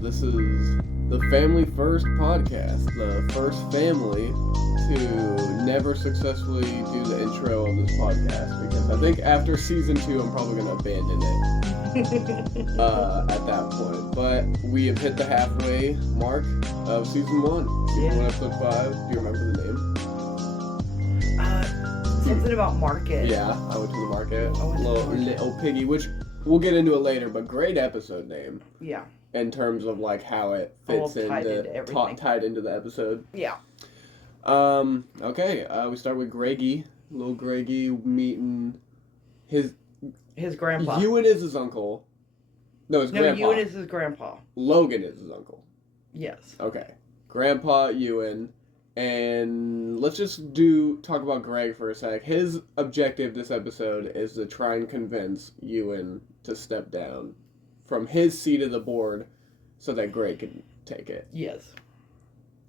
This is the Family First podcast, the first family to never successfully do the intro on this podcast, because I think after season 2 I'm probably going to abandon it at that point. But we have hit the halfway mark of season 1. Season 1, episode 5. Do you remember the name? Something about market. Yeah, I went to the market. Little piggy, which we'll get into it later, but great episode name. Yeah. In terms of like how it fits tied into the episode. Yeah. Okay. We start with Greggy. Little Greggy meeting his grandpa. Ewan is his uncle. No, his grandpa. Ewan is his grandpa. Logan is his uncle. Yes. Okay. Grandpa Ewan. And let's just talk about Greg for a sec. His objective this episode is to try and convince Ewan to step down from his seat of the board so that Greg can take it. Yes.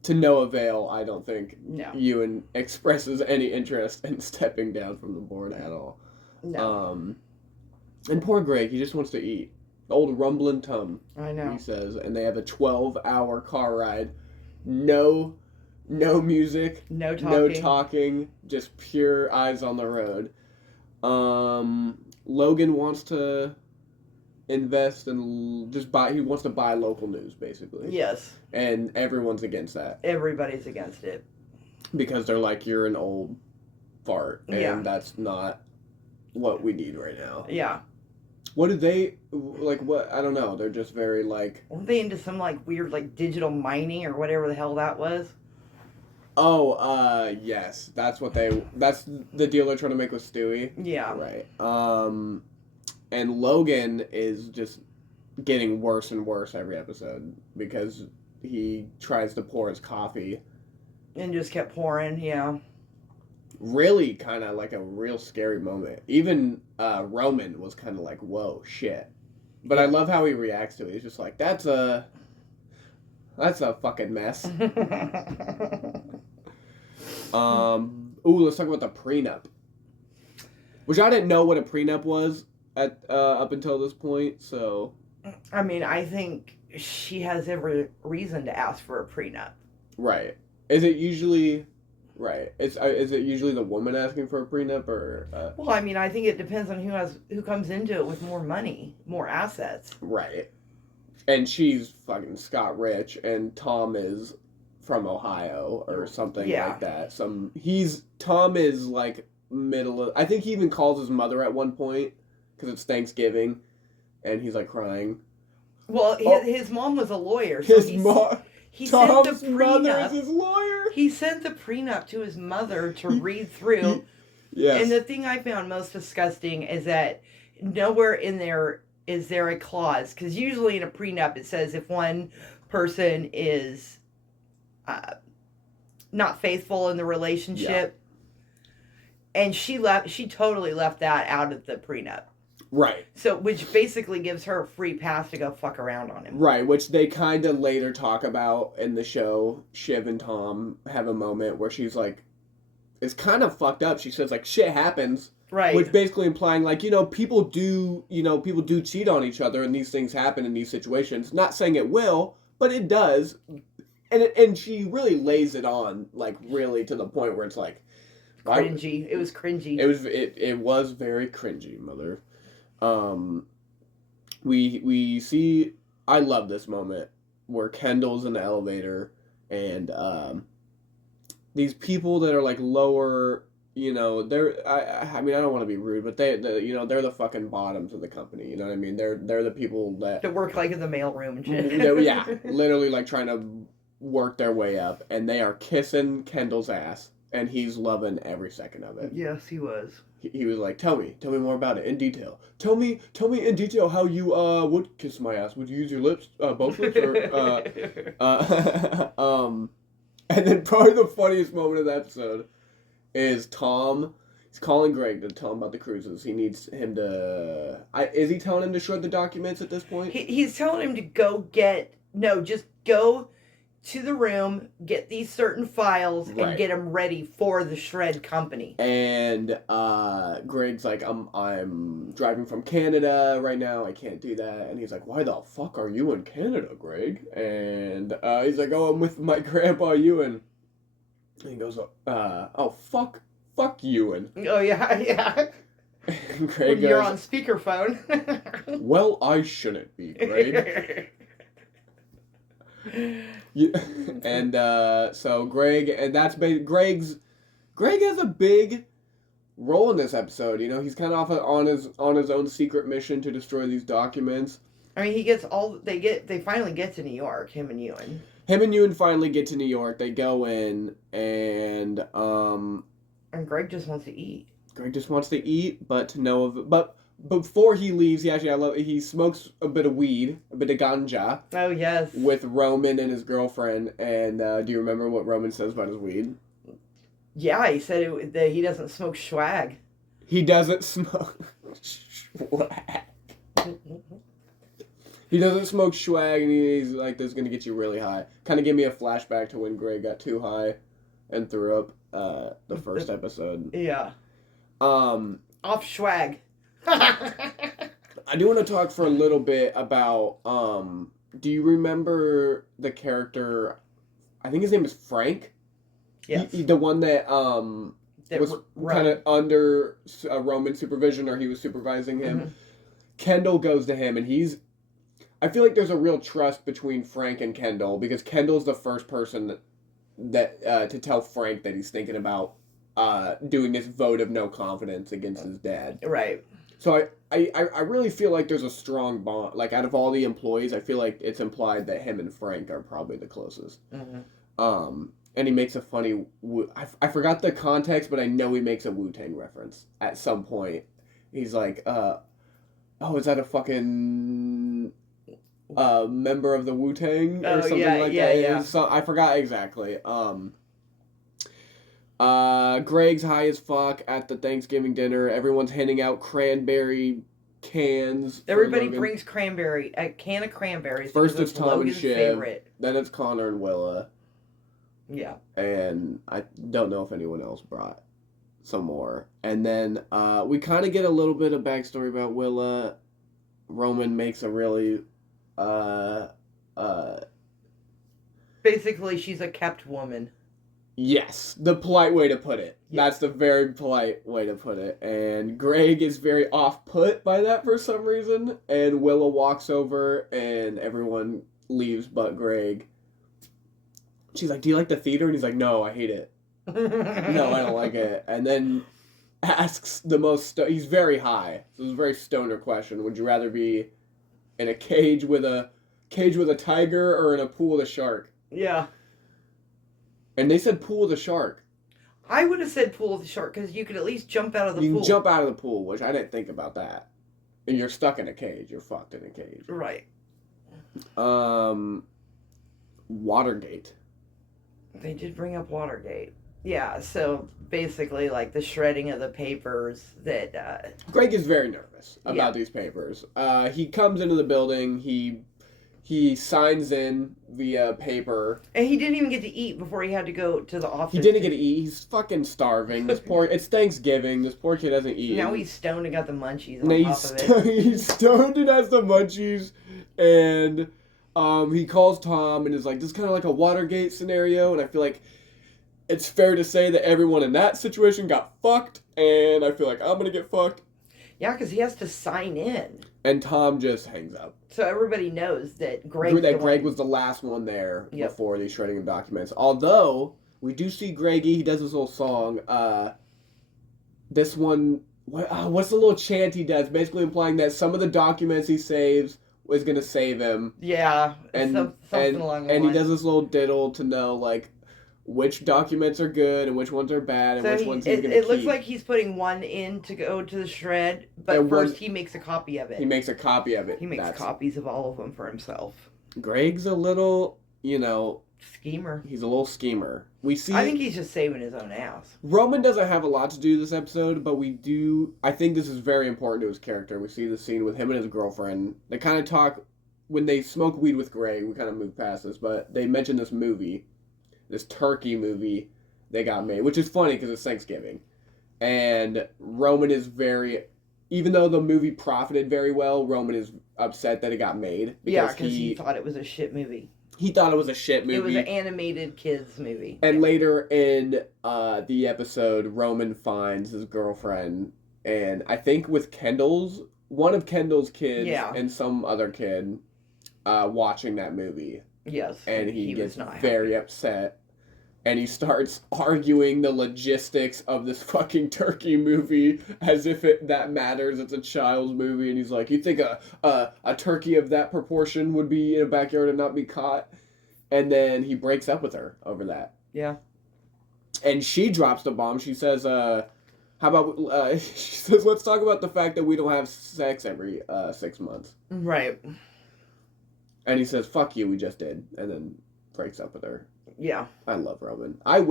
To no avail, I don't think Ewan expresses any interest in stepping down from the board at all. No. And poor Greg, he just wants to eat. Old rumbling tum, I know. he says. And they have a 12-hour car ride. No music. No talking. Just pure eyes on the road. Logan wants to invest and he wants to buy local news, basically. Yes. And everyone's against that. Everybody's against it. Because they're like, you're an old fart, and that's not what we need right now. Yeah. What did they, what, I don't know, they're just very, Weren't they into some, weird, digital mining or whatever the hell that was? Oh, yes, that's the deal they're trying to make with Stewie. Yeah. Right. And Logan is just getting worse and worse every episode because he tries to pour his coffee. And just kept pouring, yeah. Really kind of like a real scary moment. Even Roman was kind of like, whoa, shit. But I love how he reacts to it. He's just like, that's a fucking mess. Let's talk about the prenup. Which I didn't know what a prenup was up until this point, so. I mean, I think she has every reason to ask for a prenup. Right. Is it usually... Right. Is it usually the woman asking for a prenup, or... Well, I mean, I think it depends on who comes into it with more money, more assets. Right. And she's fucking Scott Rich, and Tom is from Ohio, or something like that. Tom is, middle of... I think he even calls his mother at one point, because it's Thanksgiving, and he's, crying. Well, his mom was a lawyer, so he Tom's sent the prenup. mother is his lawyer. He sent the prenup to his mother to read through. Yes. And the thing I found most disgusting is that nowhere in there is there a clause, because usually in a prenup it says if one person is not faithful in the relationship, and she totally left that out of the prenup. Right. So, which basically gives her a free pass to go fuck around on him. Right, which they kind of later talk about in the show. Shiv and Tom have a moment where she's like, it's kind of fucked up. She says, shit happens. Right. Which basically implying, people do cheat on each other, and these things happen in these situations. Not saying it will, but it does. And she really lays it on, really to the point where it's cringy. It was cringy. It was very cringy, mother. We see, I love this moment where Kendall's in the elevator and these people that are lower, they're I mean, I don't want to be rude, but they're the fucking bottoms of the company, you know what I mean? They're the people that work in the mailroom and shit. Yeah, literally trying to work their way up, and they are kissing Kendall's ass, and he's loving every second of it. Yes, he was. He was like, tell me more about it in detail. Tell me in detail how you would kiss my ass. Would you use your lips, both lips, or and then probably the funniest moment of the episode is Tom. He's calling Greg to tell him about the cruises. He needs him to. Is he telling him to shred the documents at this point? He's telling him to go just go to the room, get these certain files, Right. and get them ready for the shred company. And Greg's like, I'm driving from Canada right now. I can't do that. And he's like, why the fuck are you in Canada, Greg? And he's like, oh, I'm with my grandpa Ewan. And he goes, oh, fuck Ewan. Oh, yeah. And Greg When you're goes, on speakerphone. well, I shouldn't be, Greg. Yeah. And so Greg, and that's Greg has a big role in this episode. You know, he's kind of on his own secret mission to destroy these documents. I mean, they finally get to New York, him and Ewan. Him and Ewan finally get to New York. They go in, and Greg just wants to eat. Greg just wants to eat, but before he leaves, he smokes a bit of weed, a bit of ganja. Oh, yes. With Roman and his girlfriend. And do you remember what Roman says about his weed? Yeah, he said that he doesn't smoke swag. He doesn't smoke swag. He doesn't smoke swag, and he's like, this is going to get you really high. Kind of gave me a flashback to when Greg got too high and threw up the first episode. Yeah. Off swag. I do want to talk for a little bit about, do you remember the character, I think his name is Frank? Yes. The one that was kind of under Roman supervision, or he was supervising him. Mm-hmm. Kendall goes to him, and I feel like there's a real trust between Frank and Kendall, because Kendall's the first person that to tell Frank that he's thinking about doing this vote of no confidence against his dad. Right. So I really feel like there's a strong bond. Like, out of all the employees, I feel like it's implied that him and Frank are probably the closest. Mm-hmm. And he makes a funny... I forgot the context, but I know he makes a Wu-Tang reference at some point. He's like, oh, is that a fucking member of the Wu-Tang? Or something like that? Yeah. So, I forgot exactly. Greg's high as fuck at the Thanksgiving dinner. Everyone's handing out cranberry cans. Everybody brings a can of cranberries. First it's Tom Logan's and Shiv. Favorite. Then it's Connor and Willa. Yeah. And I don't know if anyone else brought some more. And then we kind of get a little bit of backstory about Willa. Roman makes a really... Basically, she's a kept woman. Yes, the polite way to put it. Yes. That's the very polite way to put it. And Greg is very off-put by that for some reason. And Willa walks over, and everyone leaves but Greg. She's like, do you like the theater? And he's like, no, I hate it. No, I don't like it. And then asks the most... he's very high. So it's a very stoner question. Would you rather be in a cage with a tiger or in a pool with a shark? Yeah. And they said pool with a shark. I would have said pool with a shark, because you could at least jump out of the pool. You can jump out of the pool, which I didn't think about that. And you're stuck in a cage. You're fucked in a cage. Right. Watergate. They did bring up Watergate. Yeah, so basically, like, the shredding of the papers that... Greg is very nervous about these papers. He comes into the building, he signs in via paper. And he didn't even get to eat before he had to go to the office. He didn't get to eat. He's fucking starving. It's Thanksgiving. This poor kid hasn't eaten. Now he's stoned and got the munchies on top of it. He's stoned and has the munchies. And he calls Tom and is like, this is kind of like a Watergate scenario. And I feel like it's fair to say that everyone in that situation got fucked. And I feel like I'm going to get fucked. Yeah, because he has to sign in. And Tom just hangs up. So everybody knows that Greg was the last one there before the shredding of documents. Although, we do see Greggy, he does this little song. This one, what's the little chant he does? Basically implying that some of the documents he saves is going to save him. Yeah, something along the lines. And he does this little diddle to know, like, which documents are good and which ones are bad and which ones he's going to keep. It looks like he's putting one in to go to the shred, but first he makes a copy of it. He makes a copy of it. He makes copies of all of them for himself. Greg's a little, schemer. He's a little schemer. I think he's just saving his own ass. Roman doesn't have a lot to do this episode, but I think this is very important to his character. We see the scene with him and his girlfriend. They kind of talk when they smoke weed with Greg, we kind of moved past this, but they mentioned this movie, this turkey movie they got made, which is funny because it's Thanksgiving. And Roman is even though the movie profited very well, Roman is upset that it got made. Because he thought it was a shit movie. He thought it was a shit movie. It was an animated kids movie. And later in the episode, Roman finds his girlfriend, and I think with one of Kendall's kids and some other kid watching that movie. Yes. And he gets very upset. And he starts arguing the logistics of this fucking turkey movie as if that matters. It's a child's movie. And he's like, you think a turkey of that proportion would be in a backyard and not be caught? And then he breaks up with her over that. Yeah. And she drops the bomb. She says, how about, she says, let's talk about the fact that we don't have sex every 6 months. Right. And he says, fuck you, we just did. And then breaks up with her. Yeah. I love Roman. I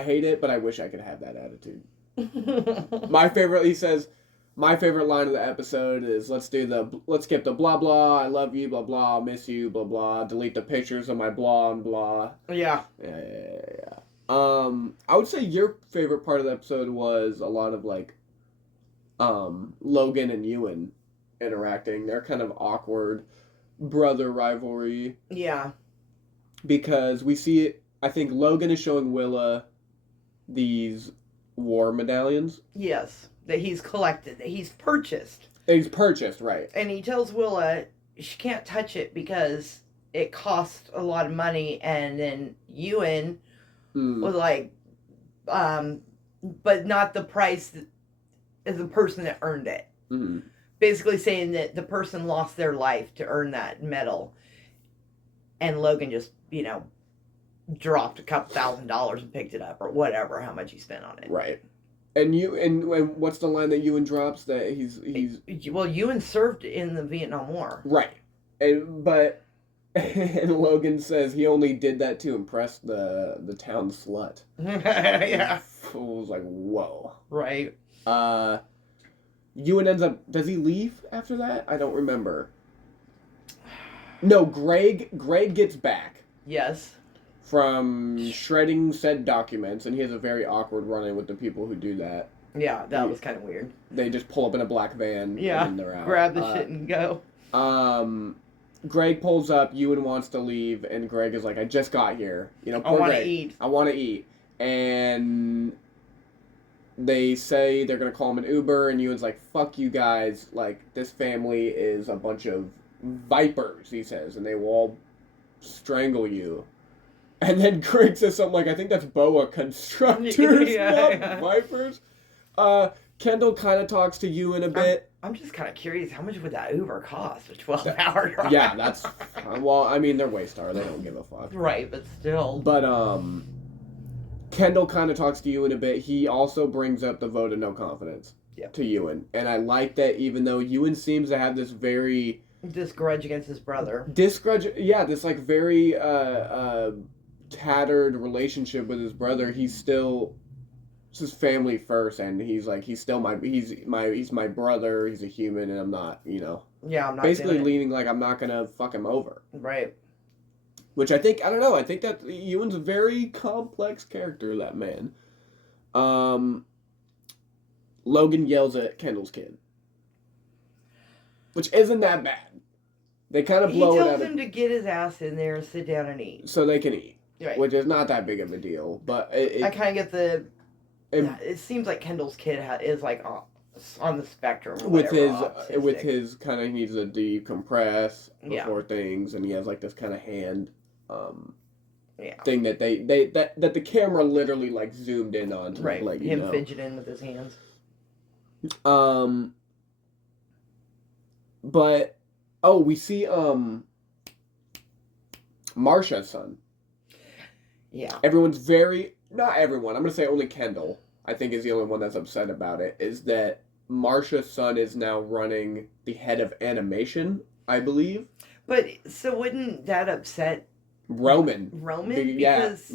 hate it, but I wish I could have that attitude. He says, my favorite line of the episode is, let's skip the blah blah, I love you, blah blah, miss you, blah blah, delete the pictures of my blah and blah. Yeah. Yeah. I would say your favorite part of the episode was a lot of like, Logan and Ewan interacting. They're kind of awkward brother rivalry. Yeah. Because we see it, I think Logan is showing Willa these war medallions. Yes, that he's collected, that he's purchased. Right. And he tells Willa she can't touch it because it costs a lot of money. And then Ewan was like, but not the price of the person that earned it. Mm-hmm. Basically saying that the person lost their life to earn that medal. And Logan just, dropped a couple $1,000s and picked it up, or whatever, how much he spent on it. Right. And what's the line that Ewan drops that he's well, Ewan served in the Vietnam War. Right. And Logan says he only did that to impress the town slut. Yeah. I was like, whoa. Right. Ewan ends up, does he leave after that? I don't remember. No, Greg gets back. Yes. From shredding said documents, and he has a very awkward run-in with the people who do that. Yeah, that was kind of weird. They just pull up in a black van, and they're out. Grab the shit and go. Greg pulls up, Ewan wants to leave, and Greg is like, I just got here. I want to eat. I want to eat. And they say they're going to call him an Uber, and Ewan's like, fuck you guys. Like, this family is a bunch of vipers, he says, and they will all strangle you. And then Greg says something like, I think that's boa constrictors, not vipers. Kendall kind of talks to Ewan a bit. I'm just kind of curious, how much would that Uber cost? A 12-hour drive? Yeah, that's... well, I mean, they're Waystar. They don't give a fuck. Right, but still. But, Kendall kind of talks to Ewan a bit. He also brings up the vote of no confidence to Ewan. And I like that even though Ewan seems to have this very... disgrudge against his brother. This like very tattered relationship with his brother. He's still his family first, and he's still my brother. He's a human, and I'm not, Yeah, I'm not basically leaning like I'm not gonna fuck him over. Right. Which I think I think that Ewan's a very complex character. That man. Logan yells at Kendall's kid, which isn't that bad. They kind of blow it out. He tells him to get his ass in there and sit down and eat. So they can eat. Right. Which is not that big of a deal. But I kind of get it seems like Kendall's kid is like on the spectrum. Or with his kind of, he needs to decompress before things. And he has like this kind of hand thing that that the camera literally like zoomed in on. Right. Like, him fidgeting with his hands. But... we see, Marsha's son. Yeah. Not everyone, I'm going to say only Kendall, I think is the only one that's upset about it, is that Marsha's son is now running the head of animation, I believe. But, so wouldn't that upset Roman? Because,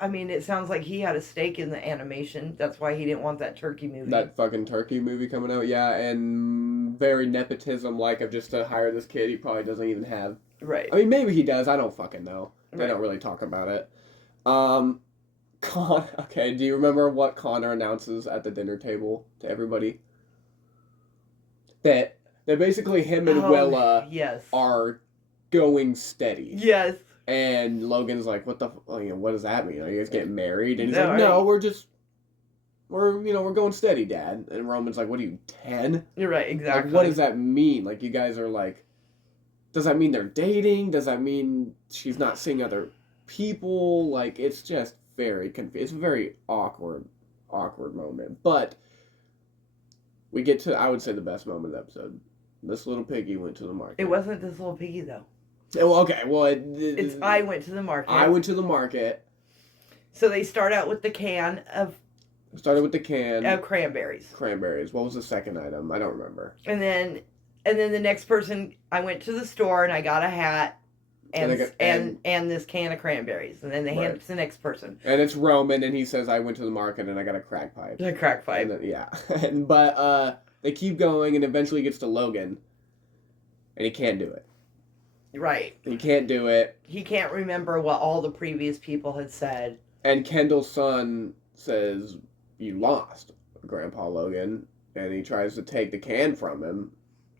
I mean, it sounds like he had a stake in the animation. That's why he didn't want that turkey movie. That fucking turkey movie coming out, yeah, and very nepotism-like of just to hire this kid he probably doesn't even have. Right. I mean, maybe he does. I don't fucking know. They Right. don't really talk about it. Okay, do you remember what Connor announces at the dinner table to everybody? That basically him and Willa yes. are going steady. Yes. And Logan's like, what does that mean? Are you guys getting married? And he's No, like, no, we're going steady, Dad. And Roman's like, what are you, 10? You're right, exactly. Like, what does that mean? Like, you guys are like, does that mean they're dating? Does that mean she's not seeing other people? Like, it's just very it's a very awkward moment. But we get to, I would say, the best moment of the episode. This little piggy went to the market. It wasn't this little piggy, though. Well, okay, well... It's I went to the market. I went to the market. So they start out with the can of... Started with the can... Of cranberries. Cranberries. What was the second item? I don't remember. And then the next person... I went to the store and I got a hat and this can of cranberries. And then they hand it to the next person. And it's Roman, and he says, I went to the market and I got a crack pipe. A crack pipe. Then, yeah. But they keep going and eventually gets to Logan. And he can't do it. Right. He can't do it. He can't remember what all the previous people had said. And Kendall's son says, you lost, Grandpa Logan. And he tries to take the can from him.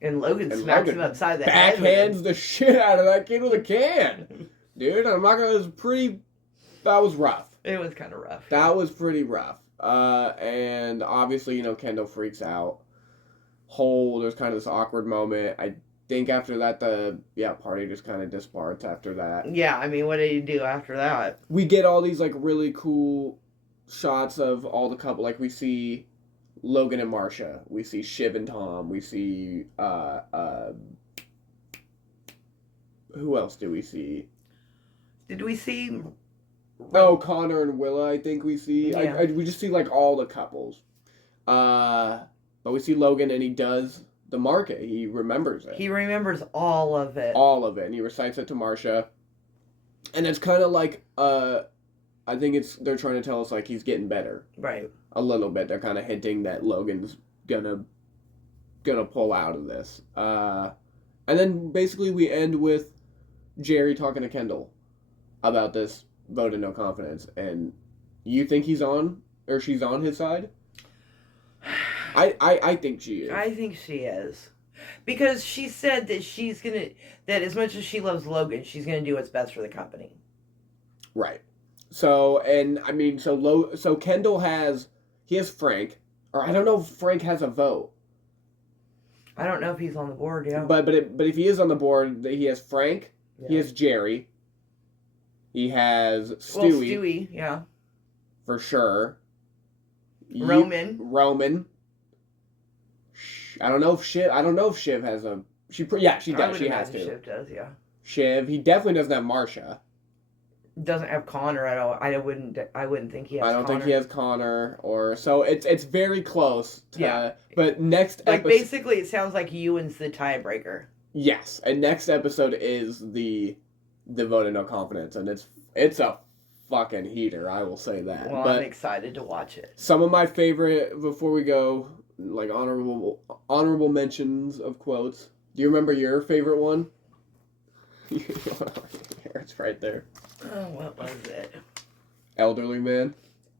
And Logan smacks him upside the head. Backhands the shit out of that kid with a can. Dude, I'm not gonna, that was rough. It was kind of rough. That was pretty rough. And obviously, Kendall freaks out. There's kind of this awkward moment. I think after that, the party just kind of disparts after that. Yeah, I mean, what did you do after that? We get all these, like, really cool shots of all the couple. Like, we see Logan and Marcia. We see Shiv and Tom. We see, who else do we see? Did we see... Oh, Connor and Willa, I think we see. Yeah. We just see, like, all the couples. But we see Logan, and he does the market. He remembers it. He remembers all of it. All of it. And he recites it to Marcia. And it's kind of like, I think they're trying to tell us, like, he's getting better. Right. A little bit. They're kind of hinting that Logan's gonna pull out of this. And then basically we end with Jerry talking to Kendall about this vote of no confidence. And you think he's on, or she's on his side? I think she is. I think she is. Because she said that that as much as she loves Logan, she's gonna do what's best for the company. Right. So, and I mean, so Kendall has Frank, or I don't know if Frank has a vote. I don't know if he's on the board, yeah. But if he is on the board, he has Frank, he has Jerry, he has Stewie. Well, Stewie, yeah. For sure. Roman. I don't know if Shiv has a... She does. She has to. Shiv does, yeah. Shiv. He definitely doesn't have Marcia. Doesn't have Connor at all. I wouldn't think he has Connor. I don't think he has Connor. So it's very close. But next episode... episode... basically, it sounds like Ewan's the tiebreaker. Yes. And next episode is the vote of no confidence. And it's a fucking heater, I will say that. Well, I'm excited to watch it. Some of my favorite, before we go, like honorable mentions of quotes. Do you remember your favorite one? It's right there. Oh, what was it? Elderly man.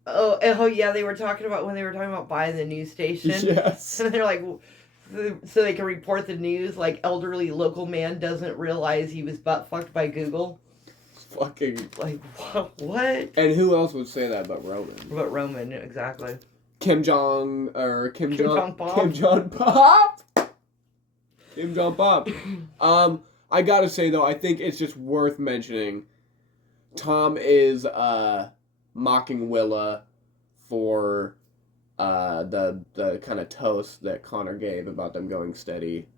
Oh yeah, they were talking about buying the news station. Yes. And they're like, so they can report the news, like elderly local man doesn't realize he was butt fucked by Google. Fucking... Like, what? And who else would say that but Roman? But Roman, exactly. Kim Jong Pop. Kim Jong Pop. I gotta say, though, I think it's just worth mentioning Tom is mocking Willa for the kind of toast that Connor gave about them going steady.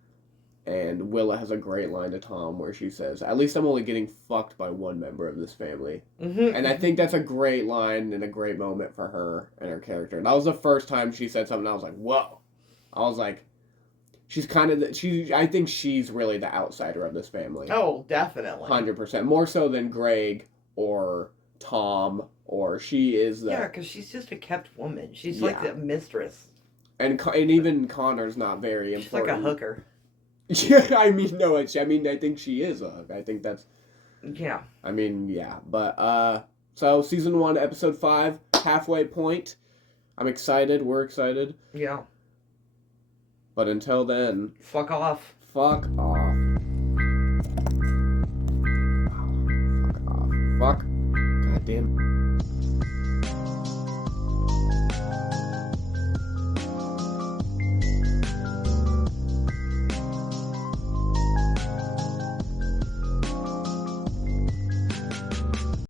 And Willa has a great line to Tom where she says, at least I'm only getting fucked by one member of this family. Mm-hmm. And I think that's a great line and a great moment for her and her character. And that was the first time she said something I was like, whoa. I was like, she's kind of, I think she's really the outsider of this family. Oh, definitely. 100%. More so than Greg or Tom, or she is the... Yeah, because she's just a kept woman. She's like the mistress. And even Connor's not very She's important. like a hooker. Yeah, I mean, no, I think she is a hook. I think that's... Yeah. I mean, yeah. But, so season 1, episode 5, halfway point. I'm excited. We're excited. Yeah. But until then... Fuck off. Fuck off.